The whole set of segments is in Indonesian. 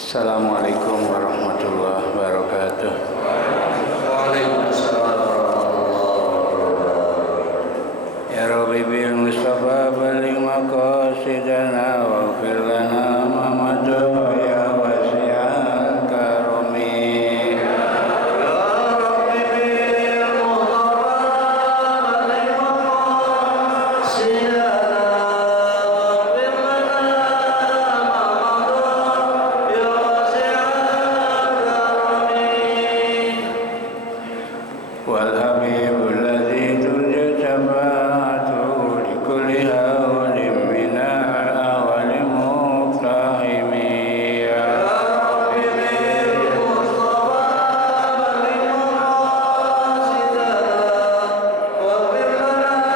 Assalamualaikum warahmatullahi wabarakatuh. Waalaikumsalam warahmatullahi wabarakatuh. Ya Rabbi bil Mustafa baligh maqasidana waghfir lana ma madha ya wasi'al karami. Wal habibul ladzi turja syafa'atuhu li kulli hawlin minal awwali muqtahimi ya Rabbi bil Mustafa baligh maqasidana waghfir lana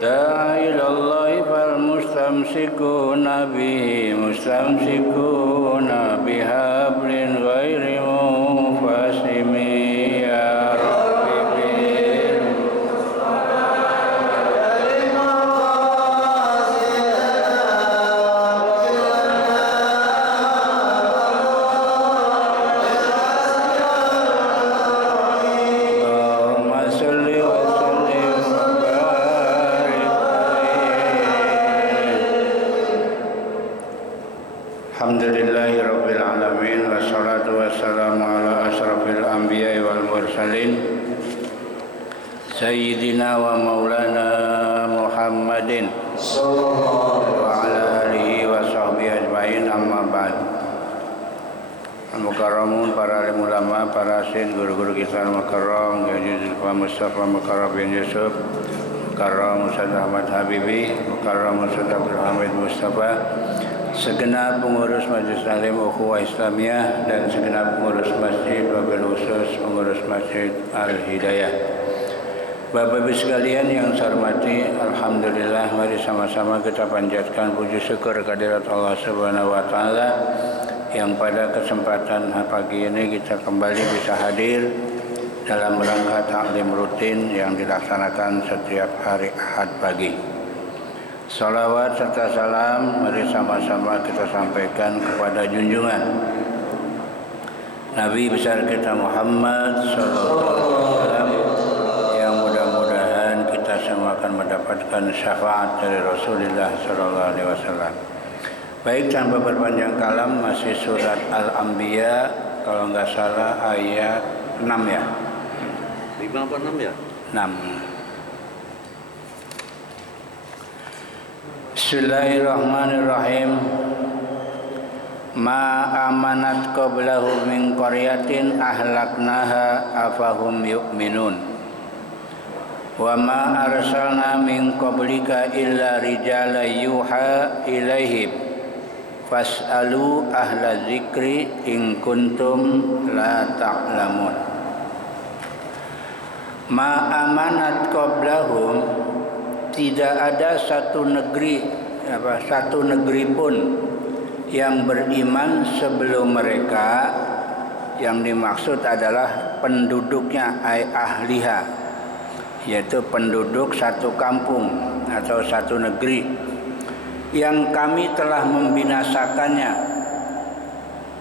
da'a ilallahi fal mustamsikuna bihi mustamsikuna bihablin ghairi munfasimi ya Rabbi bil Allahumma salli wa sallim wa barik Alhamdulillahi Rabbil Alamin wassalatu wassalamu ala ashrafil anbiya'i wal mursalin Sayyidina wa maulana Muhammadin Sallallahu wa ala alihi wa sahbihi ajma'in amma ba'd. Al-Mukarramun, para alim ulama, para asyid, guru-guru kita Al-Mukarram Yajuzul Fa Mustafa Mukarram bin Yusuf Mukarram Ustaz Ahmad Habibi Mukarram Ustaz Abdul Hamid Mustafa, segenap pengurus Majelis Taklim Ukhuwah Islamiyah dan segenap pengurus Masjid Wabil Khusus pengurus Masjid Al-Hidayah. Bapak Ibu sekalian yang saya hormati, alhamdulillah mari sama-sama kita panjatkan puji syukur kehadirat Allah Subhanahu wa taala yang pada kesempatan pagi ini kita kembali bisa hadir dalam rangka taklim rutin yang dilaksanakan setiap hari Ahad pagi. Salawat serta salam mari sama-sama kita sampaikan kepada junjungan Nabi besar kita Muhammad sallallahu alaihi wasallam yang mudah-mudahan kita semua akan mendapatkan syafaat dari Rasulullah sallallahu alaihi wasallam. Baik, tanpa berpanjang kalam, masih surat Al-Anbiya kalau enggak salah ayat 6 ya. 5 apa 6 ya? 6. Bismillahirrahmanirrahim. Ma amanat qablahu min qaryatin ahlaknaha afahum yu'minun. Wa ma arsalna min qablika illa rijala yuha ilaihim. Fas'alu ahla dzikri in kuntum la ta'lamun. Ma amanat qablahum, tidak ada satu negeri pun yang beriman sebelum mereka. Yang dimaksud adalah penduduknya, ay ahliha, yaitu penduduk satu kampung atau satu negeri yang kami telah membinasakannya.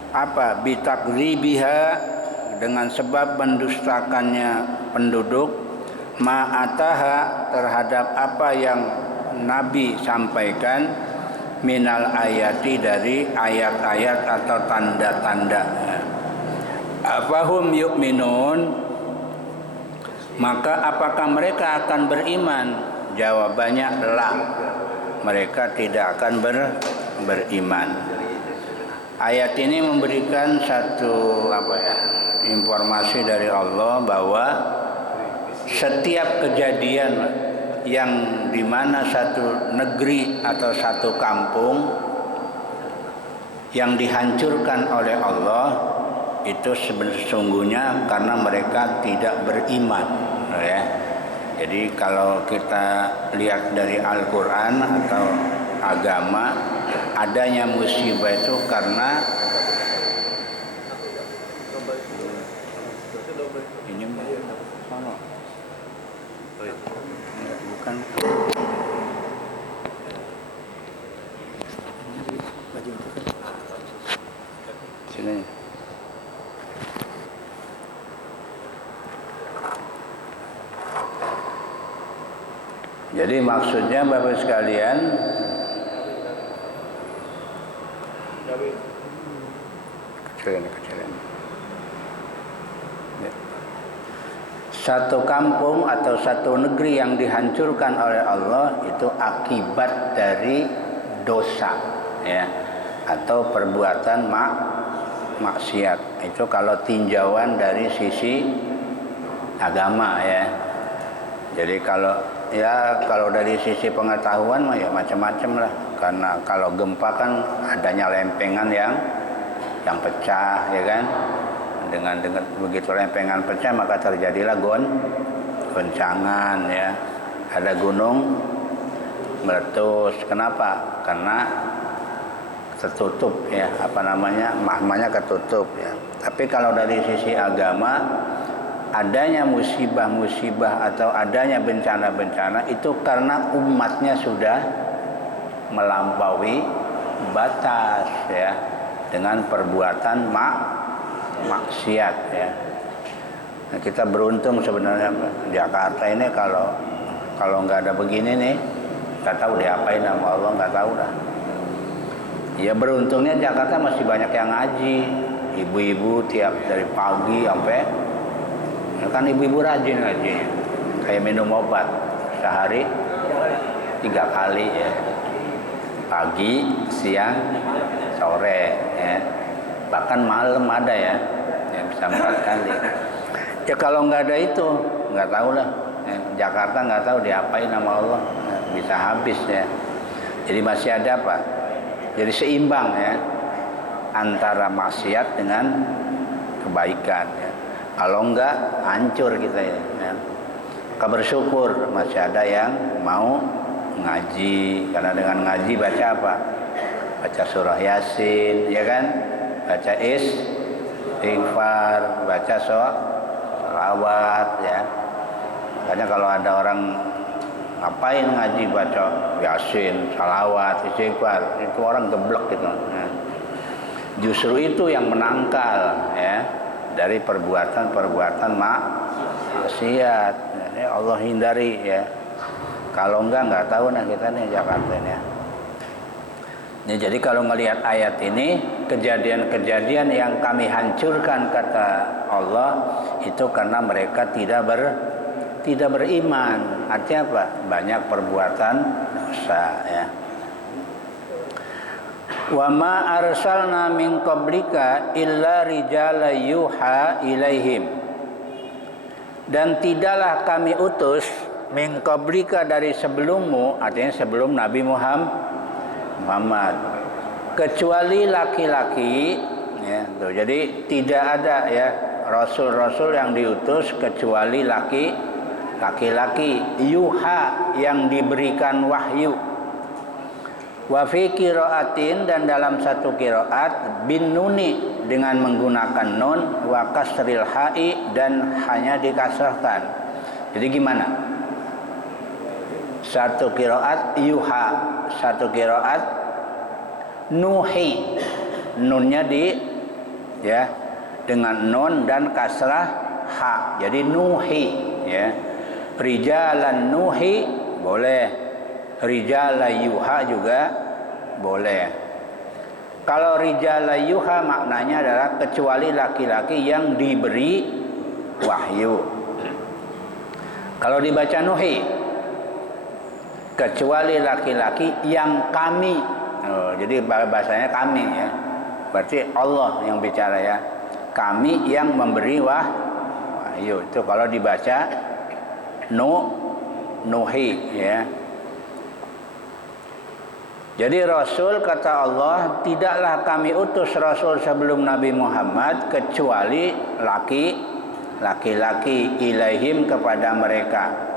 Apa? Bitakdzibiha, dengan sebab mendustakannya penduduk, ma'ataha, terhadap apa yang Nabi sampaikan, minal ayati, dari ayat-ayat atau tanda-tanda. Afahum yu'minun, maka apakah mereka akan beriman? Jawabannya la, mereka tidak akan beriman. Ayat ini memberikan satu informasi dari Allah bahwa setiap kejadian yang dimana satu negeri atau satu kampung yang dihancurkan oleh Allah itu sesungguhnya karena mereka tidak beriman, ya. Jadi kalau kita lihat dari Al-Quran atau agama, adanya musibah itu karena ini bukan Jadi maksudnya Bapak sekalian, kecilin. Ya. Satu kampung atau satu negeri yang dihancurkan oleh Allah itu akibat dari dosa, ya, atau perbuatan maksiat. Itu kalau tinjauan dari sisi agama, ya. Jadi kalau dari sisi pengetahuan mah ya macam-macam lah. Karena kalau gempa kan adanya lempengan yang pecah, ya kan. Dengan begitu lempengan pecah maka terjadilah goncangan, ya. Ada gunung meletus. Kenapa? Karena tertutup, ya, magmanya ketutup, ya. Tapi kalau dari sisi agama, adanya musibah-musibah atau adanya bencana-bencana itu karena umatnya sudah melampaui batas, ya, dengan perbuatan maksiat, ya. Nah, kita beruntung sebenarnya Jakarta ini kalau nggak ada begini nih, nggak tahu diapain sama Allah, nggak tahu dah. Ya beruntungnya Jakarta masih banyak yang ngaji, ibu-ibu tiap dari pagi sampai, ya kan ibu-ibu rajin ngaji, kayak minum obat sehari 3 kali, ya, pagi, siang, sore, ya. Bahkan malam ada, ya, bisa 4 kali. Ya kalau nggak ada itu nggak tahu lah, ya. Jakarta nggak tahu diapain sama Allah, ya, bisa habis, ya. Jadi masih ada apa? Jadi seimbang, ya, antara maksiat dengan kebaikan, ya. Kalau enggak hancur kita, ya. Maka bersyukur masih ada yang mau ngaji, karena dengan ngaji baca apa? Baca surah Yasin, ya kan? Baca istighfar, baca sholawat, ya. Makanya kalau ada orang ngapain ngaji baca Yasin, salawat, istighfar, itu orang geblek gitu. Ya. Justru itu yang menangkal, ya, dari perbuatan maksiat. Jadi Allah hindari, ya. Kalau nggak tahu nah kita nih Jakarta ini, ya. Ya, jadi kalau melihat ayat ini, kejadian-kejadian yang kami hancurkan kata Allah itu karena mereka tidak beriman. Artinya apa? Banyak perbuatan dosa, ya. Wa ma arsalna min qablika illa rijala yuha ilaihim. Dan tidaklah kami utus min qablika dari sebelummu, artinya sebelum Nabi Muhammad, kecuali laki-laki, ya. Tuh, jadi tidak ada, ya, rasul-rasul yang diutus kecuali laki-laki yuha, yang diberikan wahyu. Wa fi qiraatin, dan dalam satu qiraat bin nuni, dengan menggunakan nun, wa kasril ha'i, dan hanya dikasrahkan. Jadi gimana? Satu qiraat yuha, satu qiraat nuhi, nunnya dengan nun dan kasrah ha, jadi nuhi, ya. Rijalan nuhi boleh, rijala yuha juga boleh. Kalau rijala yuha maknanya adalah kecuali laki-laki yang diberi wahyu. Kalau dibaca nuhi, kecuali laki-laki yang kami, jadi bahasanya kami, ya, berarti Allah yang bicara, ya, kami yang memberi wahyu. Itu kalau dibaca nuhi, ya. Jadi Rasul, kata Allah, tidaklah kami utus Rasul sebelum Nabi Muhammad kecuali laki-laki ilaihim, kepada mereka.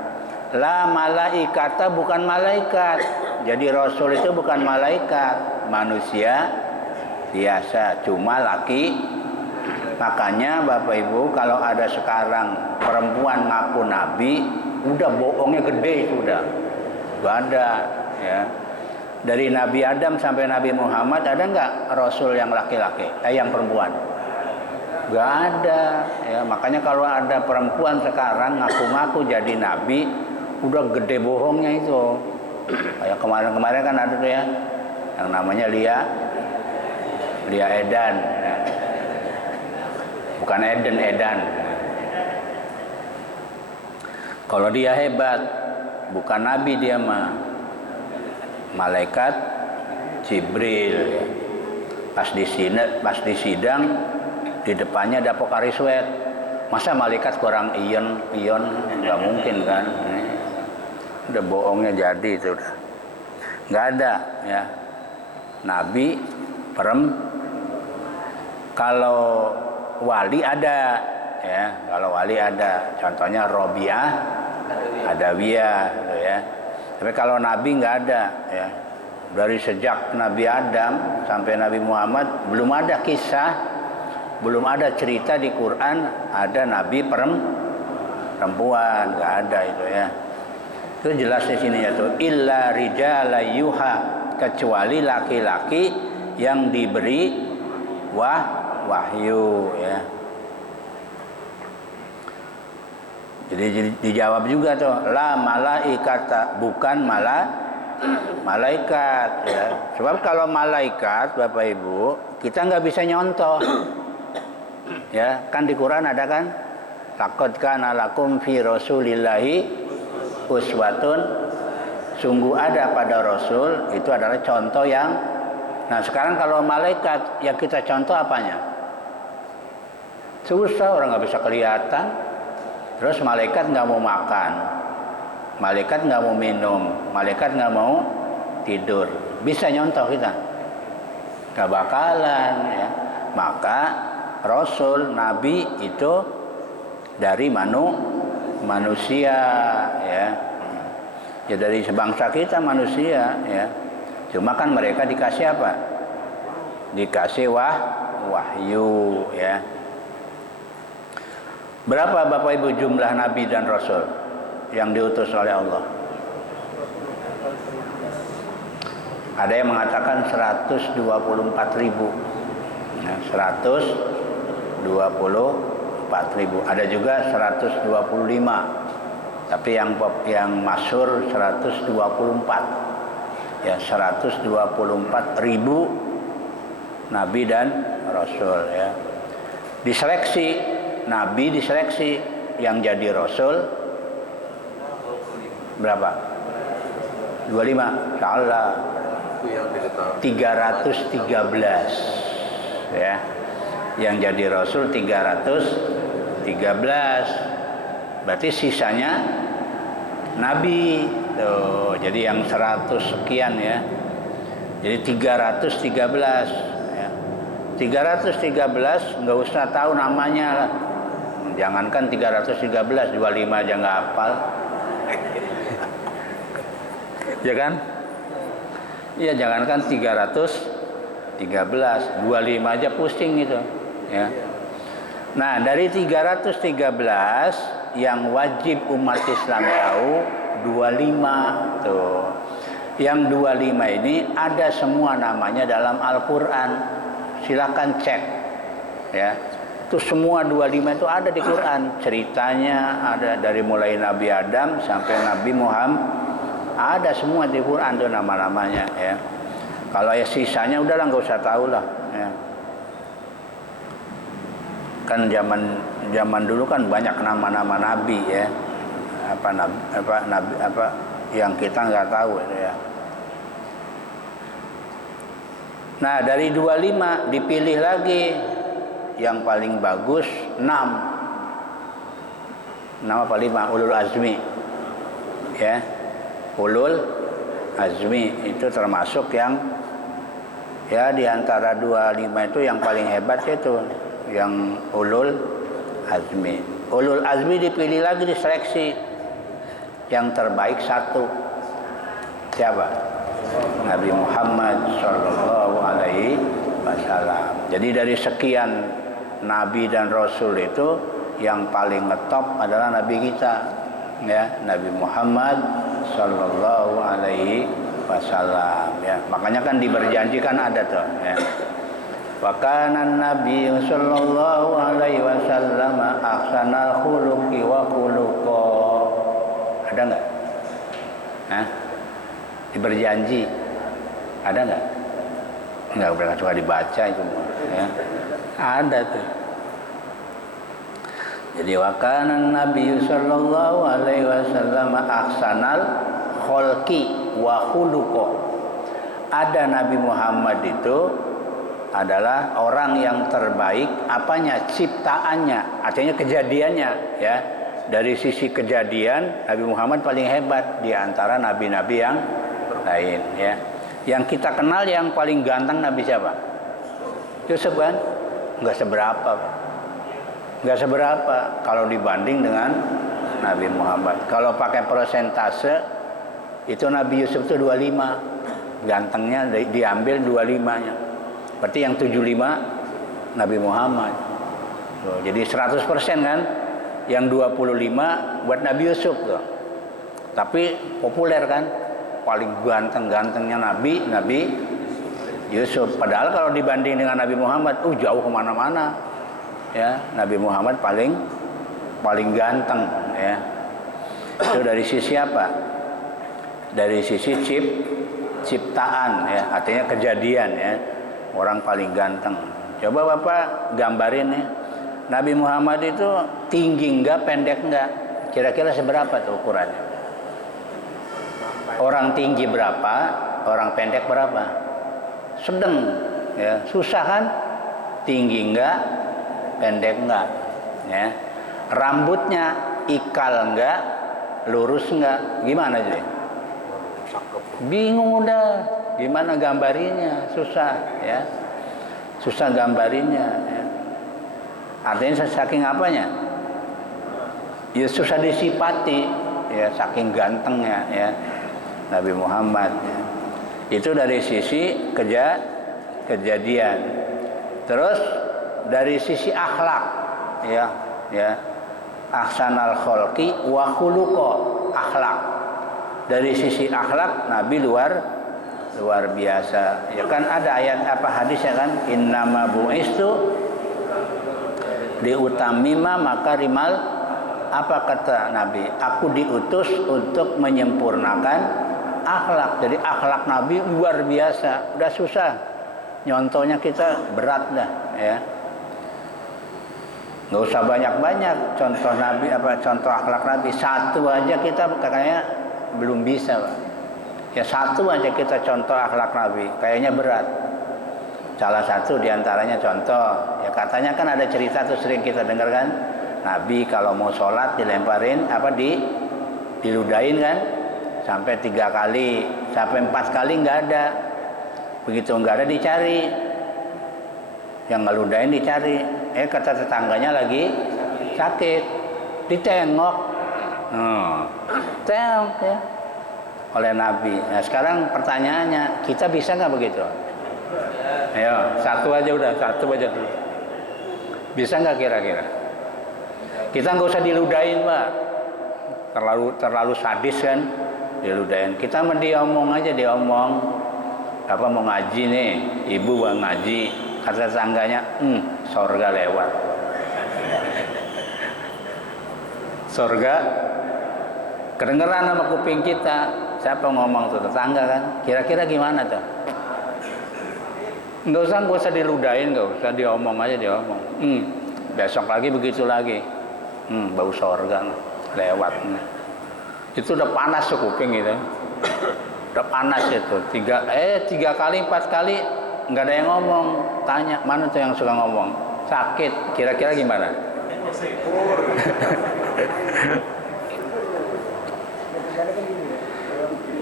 La malaikata, bukan malaikat. Jadi Rasul itu bukan malaikat, manusia biasa, cuma laki. Makanya Bapak Ibu, kalau ada sekarang perempuan ngaku nabi, udah bohongnya gede, sudah. Gak ada, ya. Dari Nabi Adam sampai Nabi Muhammad ada nggak Rasul yang laki-laki, yang perempuan? Gak ada, ya. Makanya kalau ada perempuan sekarang ngaku-ngaku jadi nabi, udah gede bohongnya itu. Kayak kemarin-kemarin kan ada tuh ya, yang namanya Lia Edan, ya. Bukan Edan. Kalau dia hebat, bukan nabi dia mah, malaikat Jibril. Ya. Pas di sidang di depannya ada Pokari Sweat. Masa malaikat kurang ion nggak mungkin kan? Udah bohongnya jadi itu udah. Nggak ada ya. Nabi kalau wali ada ya, kalau wali ada. Contohnya Robiah, Adawiyah gitu ya. Tapi kalau nabi nggak ada ya. Dari sejak Nabi Adam sampai Nabi Muhammad belum ada kisah, belum ada cerita di Quran ada nabi perempuan, nggak ada itu ya. Itu jelas di sini ya tuh, illa rijala yuha, kecuali laki-laki yang diberi wahyu ya. Jadi dijawab juga tuh, la malaikata, bukan malaikat ya. Sebab kalau malaikat Bapak Ibu, kita nggak bisa nyontoh. Ya, kan di Quran ada kan? Laqad kana lakum fi Rasulillahi uswatun. Sungguh ada pada Rasul, itu adalah contoh yang. Nah, sekarang kalau malaikat yang kita contoh apanya? Susah, orang nggak bisa kelihatan. Terus malaikat nggak mau makan, malaikat nggak mau minum, malaikat nggak mau tidur. Bisa nyontoh kita? Nggak bakalan ya. Maka Rasul, Nabi itu dari manusia ya. Ya dari sebangsa kita manusia ya. Cuma kan mereka dikasih apa? Dikasih wahyu ya. Berapa Bapak Ibu jumlah Nabi dan Rasul yang diutus oleh Allah? Ada yang mengatakan 124.000 ya, 124.000. Ada juga 125. Tapi yang masyhur 124. Ya, 124.000 Nabi dan Rasul ya. Diseleksi Nabi, diseleksi yang jadi Rasul berapa? 25, salah 313 ya. Yang jadi Rasul 313. Berarti sisanya Nabi tuh. Jadi yang 100 sekian ya. Jadi 313 ya. 313 nggak usah tahu namanya lah. Jangankan 313, 25 aja nggak hafal. Ya kan? Iya, jangankan 313, 25 aja pusing gitu ya. Nah, dari 313 yang wajib umat Islam tahu 25 tuh. Yang 25 ini ada semua namanya dalam Al-Qur'an. Silakan cek ya. Itu semua 25 itu ada di Quran. Ceritanya ada dari mulai Nabi Adam sampai Nabi Muhammad. Ada semua di Quran tuh nama-namanya ya. Kalau ya sisanya udahlah nggak usah tahu lah ya. Kan zaman dulu kan banyak nama-nama nabi ya. Apa yang kita nggak tahu ya. Nah, dari 25 dipilih lagi yang paling bagus 6. Nama paling 5 ulul azmi. Ya. Ulul azmi itu termasuk yang ya di antara 25 itu yang paling hebat itu yang ulul azmi. Ulul azmi dipilih lagi, diseleksi. Yang terbaik 1. Siapa? Nabi Muhammad sallallahu alaihi wasallam. Jadi dari sekian nabi dan rasul itu yang paling ngetop adalah nabi kita ya, Nabi Muhammad sallallahu alaihi wasallam ya. Makanya kan diberjanjikan ada tuh ya. Wa kana nabi sallallahu alaihi wasallam ahsanal khuluqi wa khuluqa. Ada enggak? Hah? Berjanji. Ada nggak? Nggak pernah, cuma dibaca itu. Ya. Ada tuh. Jadi wakanan Nabi sallallahu alaihi wasallam ahsanal kholqi wa khuluqo. Ada Nabi Muhammad itu adalah orang yang terbaik apanya? Ciptaannya, artinya kejadiannya ya. Dari sisi kejadian Nabi Muhammad paling hebat di antara nabi-nabi yang lain ya. Yang kita kenal yang paling ganteng Nabi siapa? Yusuf kan? Enggak seberapa, Pak. Enggak seberapa kalau dibanding dengan Nabi Muhammad. Kalau pakai persentase itu Nabi Yusuf itu 25. Gantengnya diambil 25-nya. Berarti yang 75 Nabi Muhammad. Tuh, jadi 100% kan? Yang 25 buat Nabi Yusuf tuh. Tapi populer kan? Paling ganteng-gantengnya Nabi Yusuf. Padahal kalau dibanding dengan Nabi Muhammad, jauh kemana-mana. Ya, Nabi Muhammad paling ganteng ya. Itu dari sisi apa? Dari sisi ciptaan ya, artinya kejadian ya. Orang paling ganteng. Coba Bapak gambarin nih. Nabi Muhammad itu tinggi enggak, pendek enggak? Kira-kira seberapa tuh ukurannya? Orang tinggi berapa? Orang pendek berapa? Sedang ya, susah kan? Tinggi enggak, pendek enggak ya. Rambutnya ikal enggak, lurus enggak, gimana sih? Bingung udah, gimana gambarinya? Susah ya, susah gambarinya ya. Artinya saking apanya? Ya susah disipati ya, saking gantengnya ya Nabi Muhammad ya. Itu dari sisi kejadian. Terus dari sisi akhlak ya, ahsanal kholqi wa khuluqo, akhlak. Dari sisi akhlak Nabi luar biasa. Ya kan ada ayat apa hadisnya kan, innama bu'istu liutamima makarimal, apa kata Nabi? Aku diutus untuk menyempurnakan akhlak. Jadi akhlak Nabi luar biasa. Udah susah. Nyontohnya kita berat dah ya. Nggak usah banyak-banyak contoh Nabi, contoh akhlak Nabi. Satu aja kita kayaknya belum bisa, Pak. Ya satu aja kita contoh akhlak Nabi, kayaknya berat. Salah satu diantaranya contoh, ya katanya kan ada cerita tuh sering kita dengar kan, Nabi kalau mau sholat dilemparin diludahin kan, sampai 3 kali, sampai 4 kali nggak ada, begitu nggak ada dicari, yang ngeludahin dicari, kata tetangganya lagi sakit, ditengok, tengok ya oleh Nabi. Nah sekarang pertanyaannya, kita bisa nggak begitu? Ayo, satu aja dulu. Bisa nggak kira-kira? Kita nggak usah diludahin, Pak. Terlalu sadis kan, diludahin. Kita diomong aja, apa mau ngaji nih, ibu mau ngaji, kata tetangganya, sorga lewat. Sorga kedengeran sama kuping kita. Siapa ngomong tuh? Tetangga kan. Kira-kira gimana tuh? Nggak usah diludahin, nggak usah diomong aja, besok lagi begitu lagi, bau sorga lewat. Itu udah panas tuh kuping gitu, udah panas itu. 3 kali 4 kali nggak ada yang ngomong. Tanya mana tuh yang suka ngomong? Sakit. Kira-kira gimana?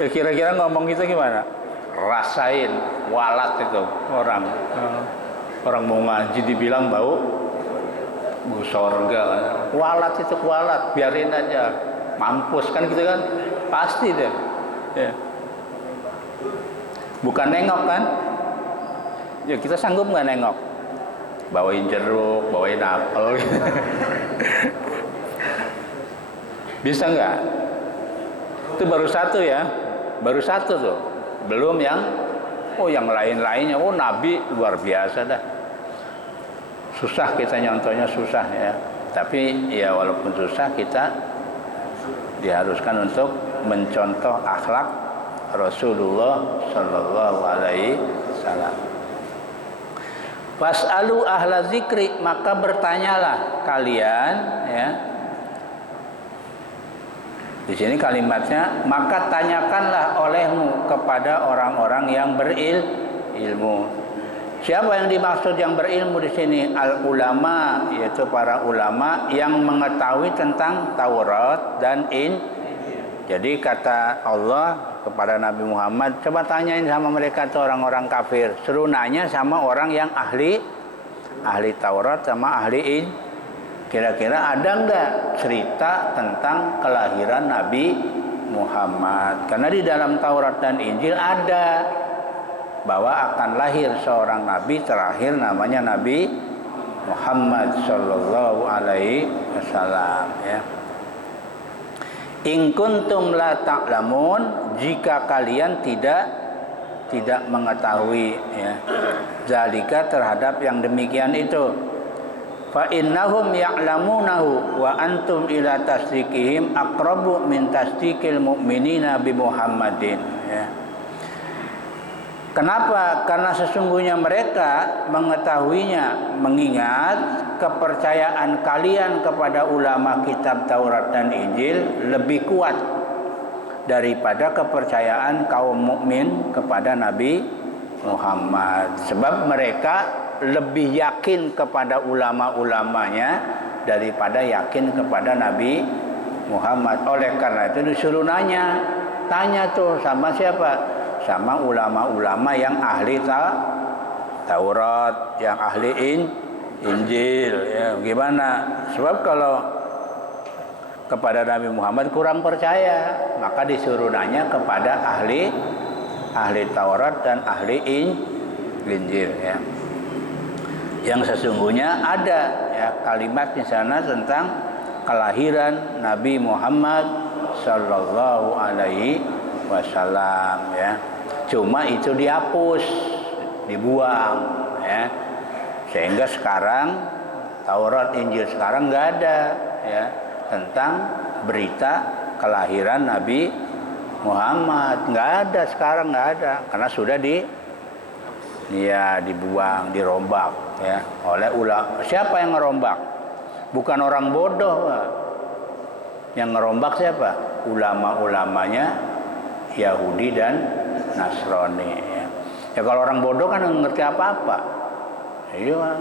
Kira-kira ngomong gitu gimana? Rasain walat itu orang mau ngaji dibilang bau sorga, walat itu walat, biarin aja, mampus kan gitu kan, pasti deh ya. Bukan nengok kan ya, kita sanggup nggak nengok, bawain jeruk, bawain apel bisa nggak? Itu baru satu ya, baru satu tuh, belum yang lain-lainnya. Nabi luar biasa dah. Susah kita nyontohnya, susah ya. Tapi ya walaupun susah kita diharuskan untuk mencontoh akhlak Rasulullah Sallallahu Alaihi Wasallam. Fas'alu ahla zikri, maka bertanyalah kalian, ya. Di sini kalimatnya, maka tanyakanlah olehmu kepada orang-orang yang berilmu. Siapa yang dimaksud yang berilmu di sini? Al ulama, yaitu para ulama yang mengetahui tentang Taurat dan Jadi kata Allah kepada Nabi Muhammad, coba tanyain sama mereka tuh orang-orang kafir. Suruh nanya sama orang yang ahli Taurat sama ahli Kira-kira ada enggak cerita tentang kelahiran Nabi Muhammad? Karena di dalam Taurat dan Injil ada bahwa akan lahir seorang nabi terakhir namanya Nabi Muhammad sallallahu alaihi wasallam, ya. In kuntum la ta'lamun, jika kalian tidak mengetahui, ya, zalika terhadap yang demikian itu. Fa innahum ya'lamunahu wa antum ila tasdiqihim aqrabu min tasdiqil mu'minina bi Muhammadin, ya. Kenapa? Karena sesungguhnya mereka mengetahuinya, mengingat kepercayaan kalian kepada ulama kitab Taurat dan Injil lebih kuat daripada kepercayaan kaum mukmin kepada Nabi Muhammad. Sebab mereka lebih yakin kepada ulama-ulamanya daripada yakin kepada Nabi Muhammad. Oleh karena itu disuruh tanya tuh sama siapa? Sama ulama-ulama yang ahli Taurat, yang ahli Injil, ya. Gimana? Sebab kalau kepada Nabi Muhammad kurang percaya, maka disuruh nanya kepada ahli Taurat dan ahli Injil, ya. Yang sesungguhnya ada, ya, kalimat di sana tentang kelahiran Nabi Muhammad sallallahu alaihi wasallam, ya. Cuma itu dihapus, dibuang, ya. Sehingga sekarang Taurat Injil sekarang nggak ada, ya, tentang berita kelahiran Nabi Muhammad. Nggak ada sekarang, nggak ada, karena sudah dibuang, dirombak, ya, oleh ulama. Siapa yang ngerombak? Bukan orang bodoh, Pak. Yang ngerombak siapa? Ulama-ulamanya Yahudi dan Nasrani, ya. Ya kalau orang bodoh kan nggak ngerti apa-apa. Iya kan.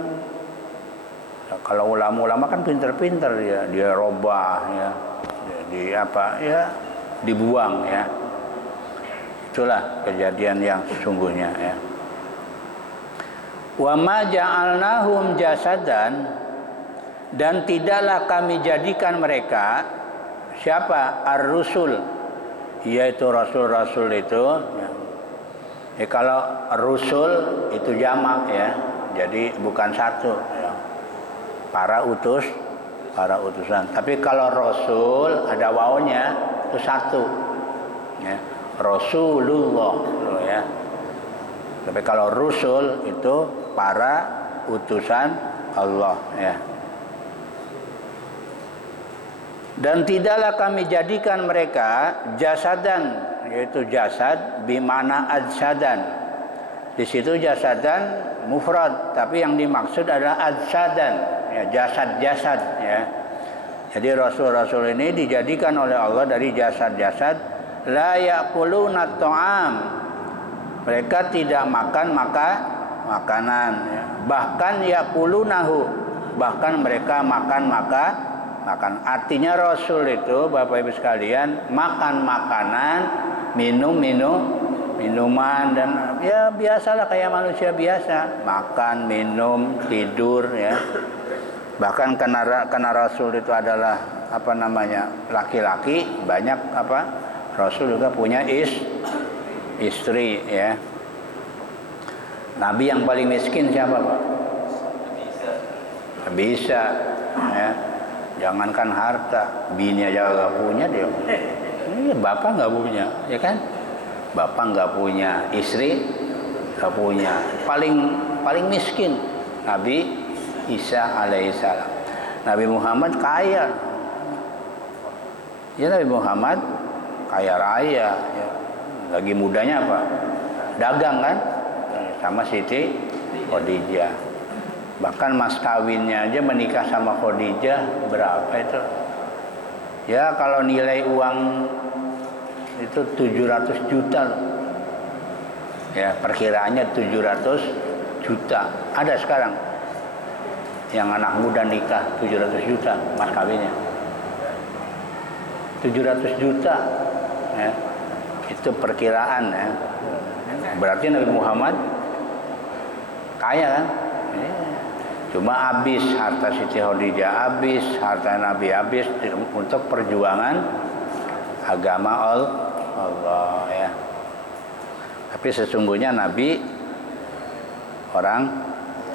Ya, kalau ulama-ulama kan pinter-pinter, ya, dia robah, ya, dibuang, ya. Itulah kejadian yang sesungguhnya, ya. Wa ma ja'alnahum jasadan, dan tidaklah kami jadikan mereka, siapa? Ar-rusul, yaitu rasul-rasul itu, ya. Kalau rusul itu jamak, ya, jadi bukan satu, ya. Para utusan. Tapi kalau rasul ada wawunya itu satu, ya. Rasulullah, ya. Tapi kalau rusul itu para utusan Allah, ya. Dan tidaklah kami jadikan mereka jasadan, yaitu jasad bimana adsadan. Di situ jasadan mufrad, tapi yang dimaksud adalah adsadan, ya, jasad-jasad, ya. Jadi rasul-rasul ini dijadikan oleh Allah dari jasad-jasad. La yaquluna ta'am, mereka tidak makan makanan, ya. Bahkan yaqulunahu, bahkan mereka makan. Artinya rasul itu, Bapak Ibu sekalian, makan makanan, minum minuman, dan ya biasalah kayak manusia biasa, makan, minum, tidur, ya. Bahkan karena rasul itu adalah laki-laki, banyak rasul juga punya istri, ya. Nabi yang paling miskin siapa, Pak? Bisa, ya. Jangankan harta, bini aja nggak punya dia. Bapak nggak punya, ya kan? Bapak nggak punya, istri nggak punya. Paling miskin Nabi Isa alaihissalam. Nabi Muhammad kaya, Ya Nabi Muhammad kaya raya, ya. Lagi mudanya apa? Dagang kan, sama Siti Khadijah. Bahkan mas kawinnya aja menikah sama Khadijah berapa itu? Ya kalau nilai uang itu 700 juta loh. Ya perkiraannya 700 juta. Ada sekarang yang anak muda nikah 700 juta mas kawinnya. 700 juta ya. Itu perkiraan ya. Berarti Nabi Muhammad kaya kan? Ya. Cuma habis harta Siti Khadijah, habis harta Nabi, habis untuk perjuangan agama Allah ya. Tapi sesungguhnya Nabi orang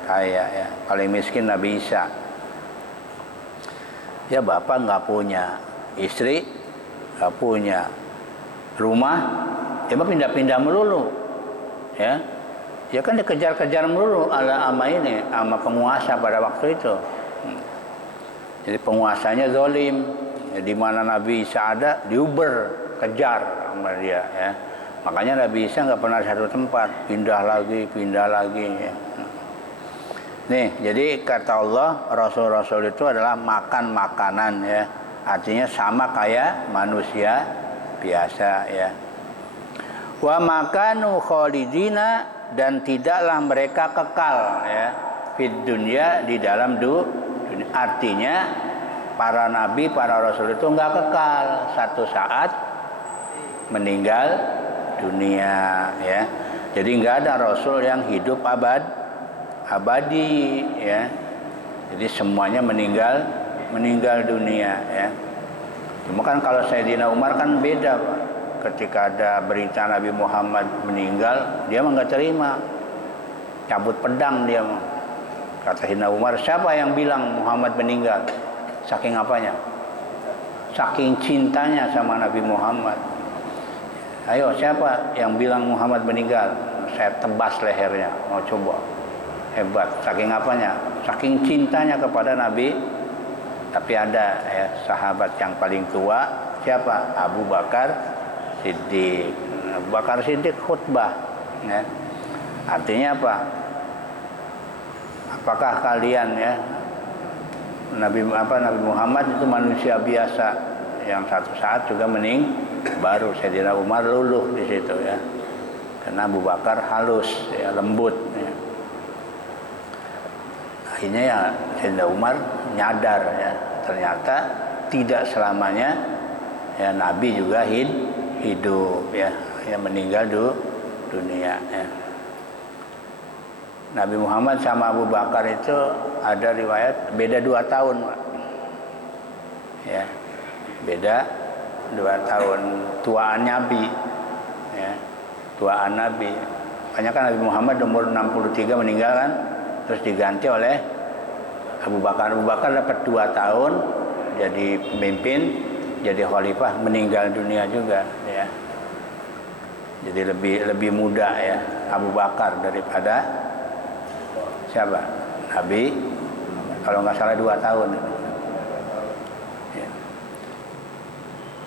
kaya ya. Paling miskin Nabi Isa. Ya bapak nggak punya istri, nggak punya rumah, ya pindah-pindah melulu ya. Ya kan dikejar-kejar melulu sama ini, sama penguasa pada waktu itu. Jadi penguasanya zalim. Ya, di mana Nabi Isa ada, diuber, kejar sama dia ya. Makanya Nabi Isa nggak pernah satu tempat, pindah lagi ya. Nih, jadi kata Allah, Rasul-Rasul itu adalah makan makanan ya. Artinya sama kayak manusia biasa ya. Wa makanu khalidina, dan tidaklah mereka kekal ya fid dunya, di dalam dunia. Artinya para nabi, para rasul itu enggak kekal, satu saat meninggal dunia ya. Jadi enggak ada rasul yang hidup abadi ya. Jadi semuanya meninggal dunia ya. Cuma kan kalau Sayyidina Umar kan beda Pak. Ketika ada berita Nabi Muhammad meninggal, dia mah nggak terima, cabut pedang dia mah. Kata Sayyidina Umar, siapa yang bilang Muhammad meninggal? Saking apanya? Saking cintanya sama Nabi Muhammad. Ayo, siapa yang bilang Muhammad meninggal? Saya tebas lehernya. Mau coba? Hebat. Saking apanya? Saking cintanya kepada Nabi. Tapi ada ya sahabat yang paling tua, siapa? Abu Bakar Siddiq. Abu Bakar Siddiq khutbah ya. Artinya apa? Apakah kalian ya Nabi Muhammad itu manusia biasa yang satu saat juga baru Sayyidina Umar luluh di situ ya. Karena Abu Bakar halus ya, lembut ya. Akhirnya ya Sayyidina Umar nyadar ya, ternyata tidak selamanya ya Nabi juga hidup ya, yang meninggal dunia ya. Nabi Muhammad sama Abu Bakar itu ada riwayat beda 2 tahun Pak. Ya, beda 2 tahun tuaan Nabi ya, tuaan Nabi. Makanya kan Nabi Muhammad umur 63 meninggal kan, terus diganti oleh Abu Bakar. Abu Bakar dapat 2 tahun jadi pemimpin, jadi khalifah, meninggal dunia juga ya. Jadi lebih muda ya Abu Bakar daripada siapa? Nabi, kalau nggak salah 2 tahun ya.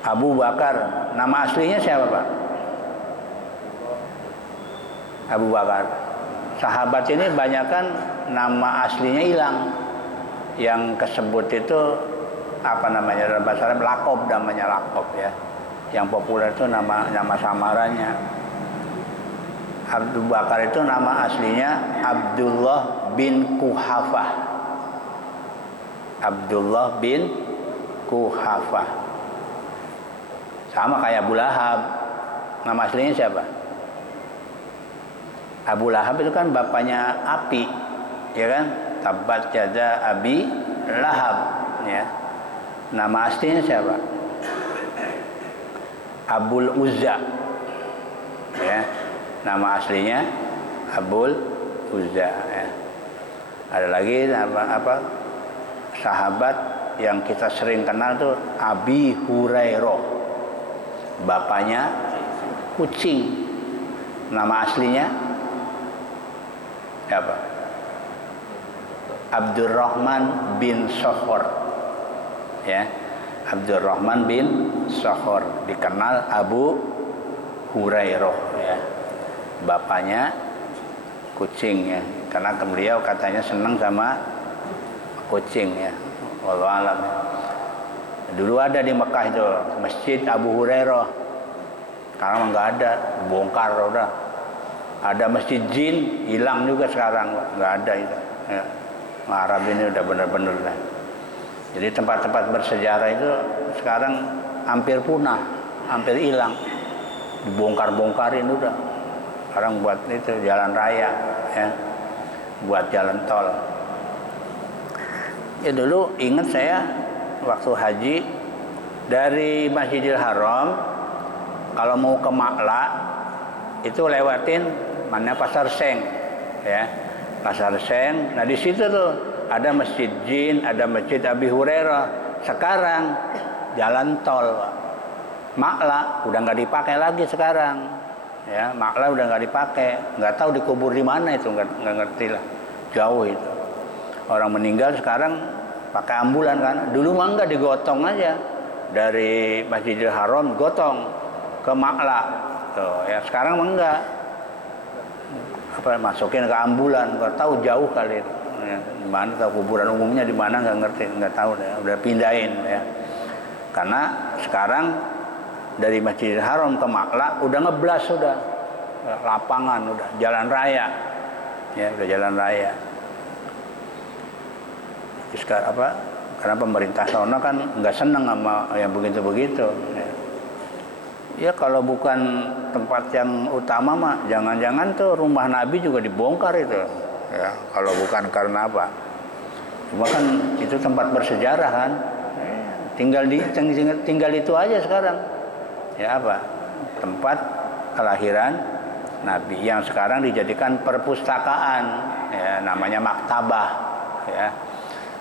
Abu Bakar, nama aslinya siapa Pak? Abu Bakar. Sahabat ini banyakan nama aslinya hilang. Yang kesebut itu apa namanya dalam bahasa Arab, lakob, namanya lakob ya. Yang populer itu nama samarannya. Abu Bakar itu nama aslinya Abdullah bin Quhafah. Abdullah bin Quhafah. Sama kayak Abu Lahab. Nama aslinya siapa? Abu Lahab itu kan bapaknya api, ya kan? Tabat yada Abi Lahab ya. Nama aslinya siapa? Abul Uzza ya. Nama aslinya Abul Uzza ya. Ada lagi nama sahabat yang kita sering kenal tuh Abi Hurairah. Bapaknya kucing. Nama aslinya siapa? Abdurrahman bin Sokhor ya. Abdurrahman bin Sakhar, dikenal Abu Hurairah ya. Bapaknya kucing ya, karena beliau katanya senang sama kucing ya. Wallahu alam. Dulu ada di Mekah itu Masjid Abu Hurairah. Sekarang nggak ada, bongkar udah. Ada Masjid Jin, hilang juga sekarang, nggak ada itu. Ya. Arab ini udah benar-benar lah. Jadi tempat-tempat bersejarah itu sekarang hampir punah, hampir hilang. Dibongkar-bongkarin udah. Sekarang buat itu jalan raya, ya, buat jalan tol. Ya dulu ingat saya waktu haji dari Masjidil Haram kalau mau ke Ma'la itu lewatin mana Pasar Seng, ya, Pasar Seng. Nah di situ tuh ada Masjid Jin, ada Masjid Abi Hurairah. Sekarang jalan tol Ma'la udah nggak dipakai lagi sekarang, ya. Ma'la udah nggak dipakai, nggak tahu dikubur di mana itu, nggak ngerti lah, jauh itu. Orang meninggal sekarang pakai ambulan kan. Dulu mah nggak, digotong aja dari Masjidil Haram, gotong ke Ma'la. Tuh, ya sekarang mah enggak. Apa masukin ke ambulan, nggak tahu jauh kali itu. Ya, di mana tahu kuburan umumnya di mana nggak ngerti, nggak tahu deh. Udah pindahin ya. Karena sekarang dari Masjidil Haram ke Ma'la udah ngeblas, sudah lapangan, udah jalan raya. Ya, udah jalan raya. Sekarang apa? Karena pemerintah sana kan nggak seneng sama yang begitu-begitu. Ya kalau bukan tempat yang utama mah, jangan-jangan tuh rumah Nabi juga dibongkar itu. Ya, kalau bukan karena apa? Cuma kan itu tempat bersejarah kan. Tinggal itu aja sekarang. Ya apa? Tempat kelahiran Nabi yang sekarang dijadikan perpustakaan. Ya, namanya maktabah. Ya.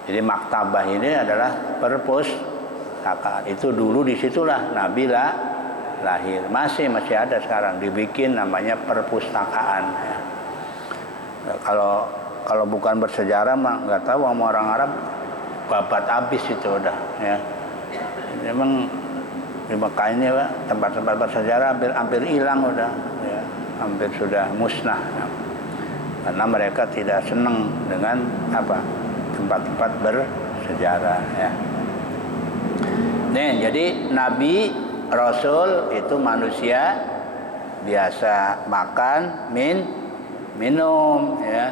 Jadi maktabah ini adalah perpustakaan. Itu dulu disitulah Nabi lahir. Masih ada sekarang, dibikin namanya perpustakaan. Ya. Kalau bukan bersejarah mah nggak tahu, sama orang Arab babat habis itu udah. Ya. Memang di Mekah ini tempat-tempat bersejarah hampir hilang udah. Ya. Hampir sudah musnah. Ya. Karena mereka tidak senang dengan apa? Tempat-tempat bersejarah ya. Nih, jadi Nabi Rasul itu manusia biasa, makan, minum ya.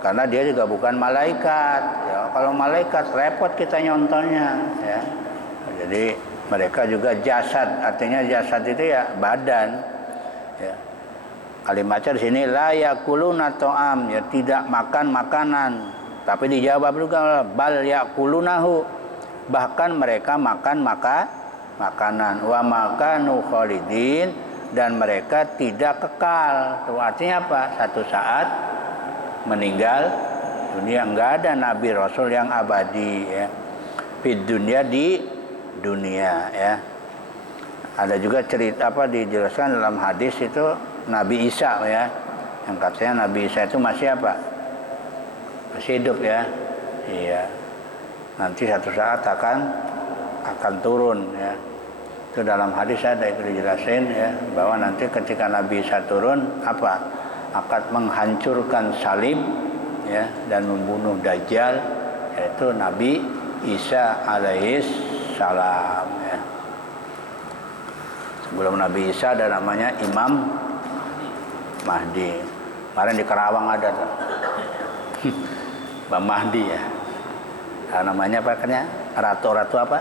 Karena dia juga bukan malaikat ya. Kalau malaikat repot kita nyontohnya ya. Jadi mereka juga jasad, artinya jasad itu ya badan ya. Kalimatnya di sini la yakuluna ta'am, ya tidak makan makanan. Tapi dijawab juga bal yakulunahu, bahkan mereka makan makanan. Wa makanu khalidin, dan mereka tidak kekal. Itu artinya apa? Satu saat meninggal dunia. Enggak ada nabi rasul yang abadi ya. Di dunia ya. Ada juga cerita apa dijelaskan dalam hadis itu Nabi Isa ya. Yang katanya Nabi Isa itu masih apa? Masih hidup ya. Iya. Nanti satu saat akan turun ya. Itu dalam hadis ada itu dijelasin ya, bahwa nanti ketika Nabi Isa turun apa? Akan menghancurkan salib ya dan membunuh Dajjal, yaitu Nabi Isa alaihis salam ya. Sebelum Nabi Isa ada namanya Imam Mahdi. Kemarin di Karawang ada tuh. Bang Mahdi ya. Nah, namanya apa katanya? Ratu apa?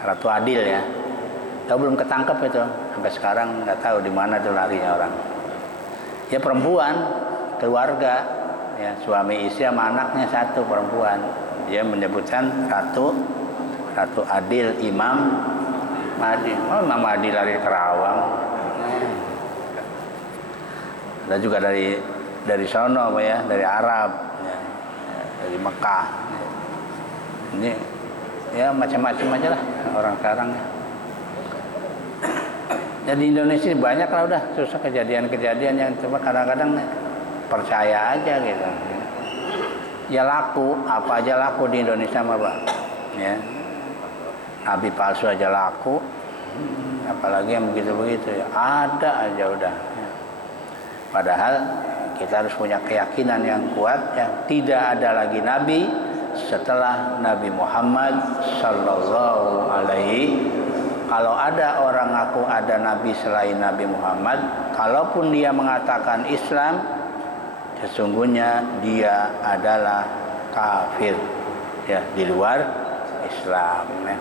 Ratu Adil ya. Tahu belum ketangkep itu. Sampai sekarang nggak tahu di mana tuh larinya orang. Ya perempuan, keluarga, ya suami istri sama anaknya satu perempuan. Dia menyebutkan Ratu Adil Imam Mahdi. Oh, Imam Mahdi lari ke Karawang. Ada juga dari sono ya, dari Arab ya, dari Mekah. Ini ya macam-macam aja lah orang sekarang. Jadi Indonesia banyak lah udah susah kejadian-kejadian yang cuma kadang-kadang percaya aja gitu. Ya laku, apa aja laku di Indonesia mah Pak. Ya. nabi palsu aja laku, apalagi yang begitu-begitu ya, ada aja udah. Padahal kita harus punya keyakinan yang kuat ya, tidak ada lagi nabi setelah Nabi Muhammad sallallahu alaihi. Kalau ada orang ngaku ada nabi selain Nabi Muhammad, kalaupun dia mengatakan Islam, sesungguhnya dia adalah kafir ya, di luar Islam ya.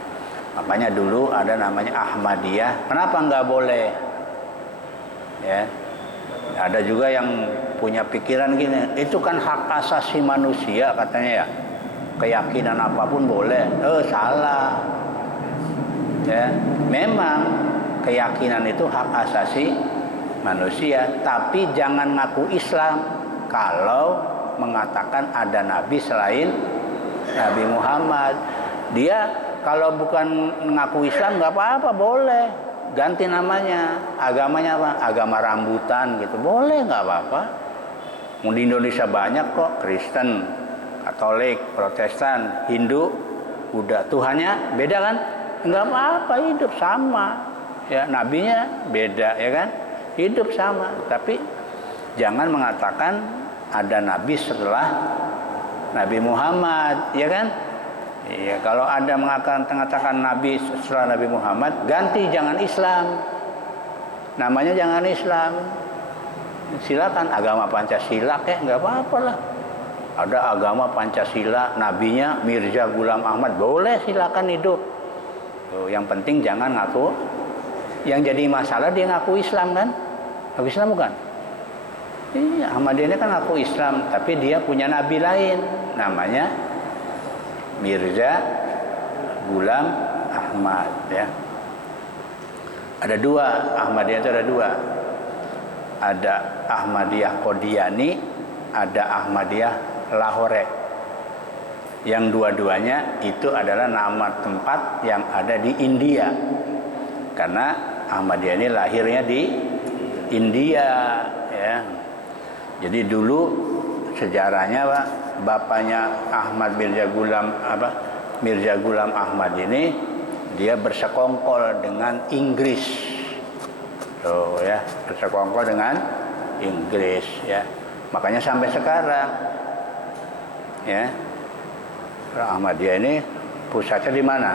Makanya dulu ada namanya Ahmadiyah. Kenapa nggak boleh? Ya, ada juga yang punya pikiran gini, itu kan hak asasi manusia katanya ya. Keyakinan apapun boleh. Salah. Ya, memang keyakinan itu hak asasi manusia, tapi jangan ngaku Islam kalau mengatakan ada nabi selain Nabi Muhammad. Dia kalau bukan mengaku Islam nggak apa-apa, boleh ganti namanya. Agamanya apa? Agama rambutan gitu, boleh, nggak apa-apa. Di Indonesia banyak kok, Kristen, Katolik, Protestan, Hindu, udah Tuhannya beda kan? Nggak apa-apa, hidup sama. Ya, nabinya beda ya kan? Hidup sama, tapi jangan mengatakan ada nabi setelah Nabi Muhammad, ya kan? Iya, kalau ada mengatakan nabi setelah Nabi Muhammad, ganti, jangan Islam. Namanya jangan Islam. Silakan agama Pancasila kayak nggak apa-apa lah. Ada agama Pancasila, nabinya Mirza Ghulam Ahmad, boleh, silakan hidup. Tuh, yang penting jangan ngaku. Yang jadi masalah dia ngaku Islam kan? Ngaku Islam bukan? Iya, Ahmadiyah ini kan ngaku Islam, tapi dia punya nabi lain, namanya Mirza Ghulam Ahmad ya. Ada dua, Ahmadiyah itu ada dua. Ada Ahmadiyah Qodiani, ada Ahmadiyah Lahore. Yang dua-duanya itu adalah nama tempat yang ada di India. Karena Ahmadiyah ini lahirnya di India ya. Jadi dulu sejarahnya Pak, bapaknya Ahmad Mirza Ghulam Ahmad ini dia bersekongkol dengan Inggris. Tuh ya, bersekongkol dengan Inggris ya. Makanya sampai sekarang ya, Ahmadiyah ini pusatnya di mana?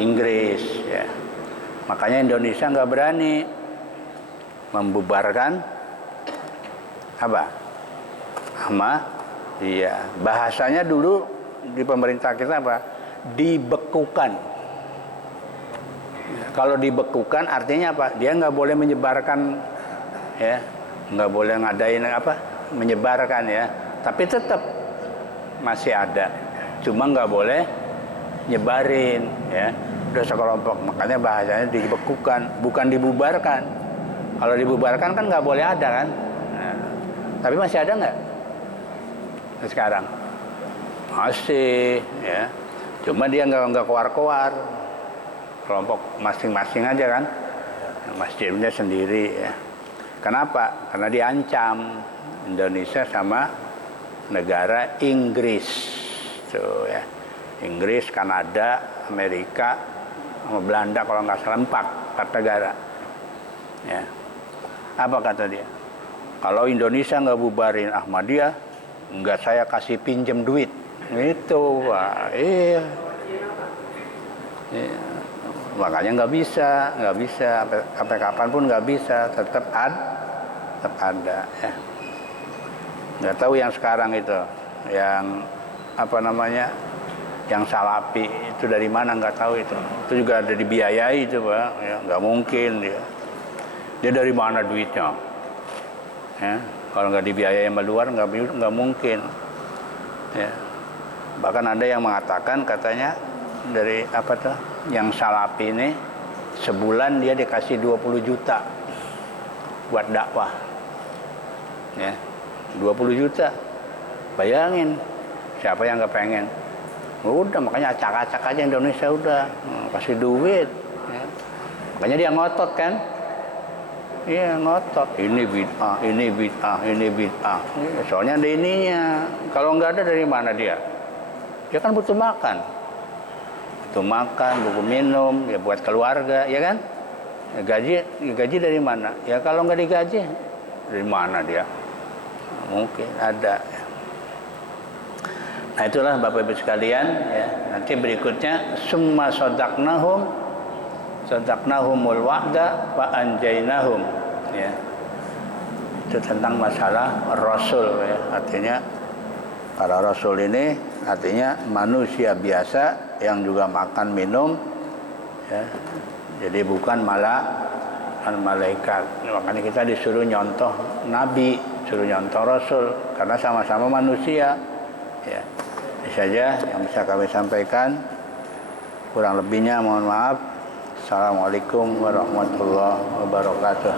Inggris ya. Makanya Indonesia nggak berani membubarkan apa? Ahmadiyah. Bahasanya dulu di pemerintah kita apa? Dibekukan. Kalau dibekukan artinya apa? Dia nggak boleh menyebarkan ya, nggak boleh ngadain apa? Menyebarkan ya. Tapi tetap masih ada. Cuma nggak boleh nyebarin ya. Udah sekelompok, makanya bahasanya dibekukan, bukan dibubarkan. Kalau dibubarkan kan nggak boleh ada kan. Nah, tapi masih ada nggak sekarang? Masih ya. Cuma dia nggak keluar-keluar. Kelompok masing-masing aja kan. Masjidnya sendiri ya. Kenapa? Karena diancam Indonesia sama negara Inggris. Tuh ya. Inggris, Kanada, Amerika, sama Belanda kalau nggak salah, empat negara. Ya. Apa kata dia? Kalau Indonesia nggak bubarin Ahmadiyah, nggak saya kasih pinjem duit. Itu, wah, iya. Iya. Makanya nggak bisa, sampai kapan pun nggak bisa, tetap ada. Ya. Nggak tahu yang sekarang itu, yang apa namanya? Yang Salafi itu dari mana nggak tahu itu. Itu juga ada dibiayai itu Pak, ya, nggak mungkin dia. Dia dari mana duitnya? Ya, kalau nggak dibiayai sama luar nggak mungkin. Ya. Bahkan ada yang mengatakan katanya dari apa tuh? Yang Salafi ini sebulan dia dikasih 20 juta buat dakwah. Ya. 20 juta. Bayangin siapa yang nggak pengen? Udah, makanya acak-acak aja Indonesia udah kasih duit ya. Makanya dia ngotot kan, iya ngotot, ini bid'ah ya, soalnya ada ininya. Kalau nggak ada dari mana dia kan butuh makan. butuh makan, butuh minum, ya buat keluarga, ya kan? Gaji dari mana? Ya kalau nggak digaji, dari mana dia? Mungkin ada. Nah itulah Bapak Ibu sekalian, ya. Nanti berikutnya summa sadaqnahumul wa'da wa anjainahum, ya. Itu tentang masalah Rasul, ya. Artinya para Rasul ini artinya manusia biasa yang juga makan minum, ya. Jadi bukan malaikat. Makanya kita disuruh nyontoh Nabi, suruh nyontoh Rasul karena sama-sama manusia, ya. Ini saja yang bisa kami sampaikan. Kurang lebihnya mohon maaf. Assalamualaikum warahmatullahi wabarakatuh.